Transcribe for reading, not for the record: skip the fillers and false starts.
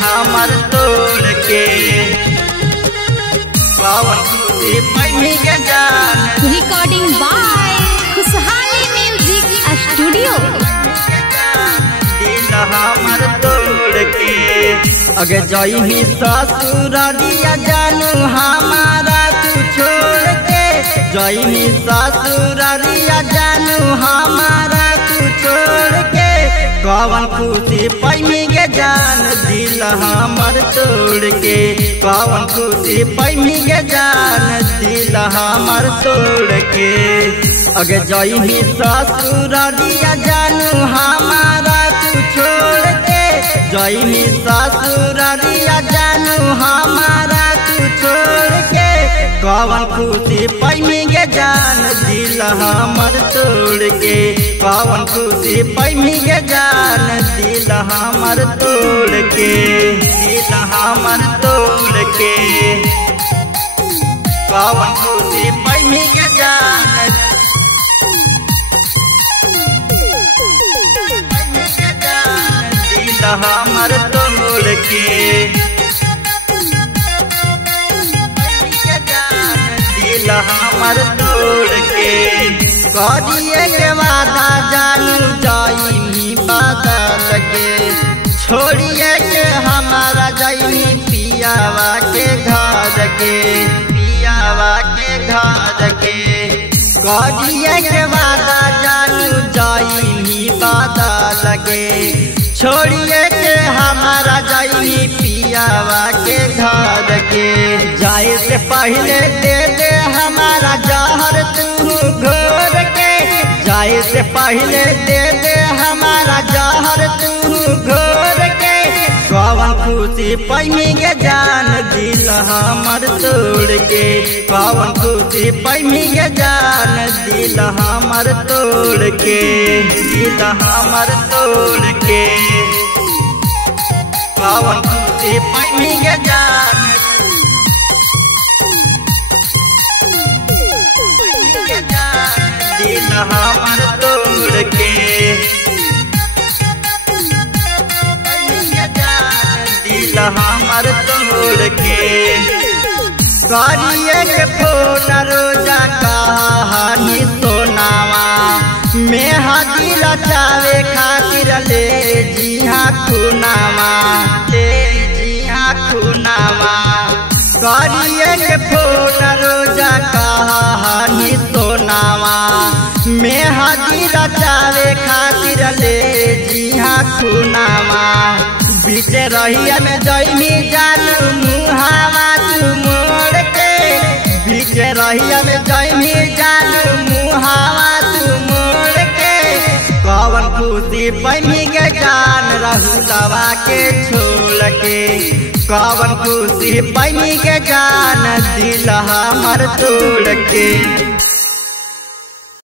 हमर तोड़ के कौन खुशी पैमी के जान। रिकॉर्डिंग बाय खुशहाली म्यूजिक स्टूडियो। दिल हमर तोड़ के अगे जही ससुरालिया जानू हमारा तू छोड़ के, जही ससुरालिया जानू हमारा तू छोड़ के कौन खुशी पैमी के जान। दिल हमर तोड़ के कौन खुशी पैमी के जान। दिल हमर तोड़ के अगे जही ससुरालिया जानू हमारा तू छोड़ के, जही ससुरालिया जानू हमारा तू छोड़ के कौन खुशी पैमी के जान। दिल हमर तोड़ के कौन खुशी पैमी के जान। दिल हमर तोड़ के, दिल हमर तोड़ के कौन खुशी पैमी के जान। दिल हमर तोड़ के दिल हमर तोड़ के करिए के वादा जानू जाई बदल के, छोड़िए के हमारा जाई पियावा के घर के, पियावा के घर के करिए के वादा जानू जाई बदल के, छोड़िए के हमारा जाई पियावा के घर के। जाए से पहले दे दे हमारा जहर तू घोर के, जाए से पहले दे दे हमारा जहर तू घोर के कौन खुशी पैमी के जान। दिल हमर तोड़ के कौन खुशी पैमी के जान। दिल हमर तोड़ के, दिल हमर तोड़ के कौन खुशी पैमी के जान। दिल हमर तोड़ के दिल हमर तोड़ के करिए के फोन रोजा कहानी सोनावा में हाजिर चावे खातिर ले जिहा खुनावा, ले जिहा खुनावा करिए के फोन रोजा कहानी सोनावा में हाजिर चावे खातिर ले जिहा खुनावा। बीच रहिया में जइमी जानू मुहावा तू मोड़ के, बीच रहिया में जइमी जानू मुहावा तू मोड़ के कौन खुशी पैमी के जान। रहुलवा के छोड़ के कौन खुशी पैमी के जान। दिल हमर तोड़ के।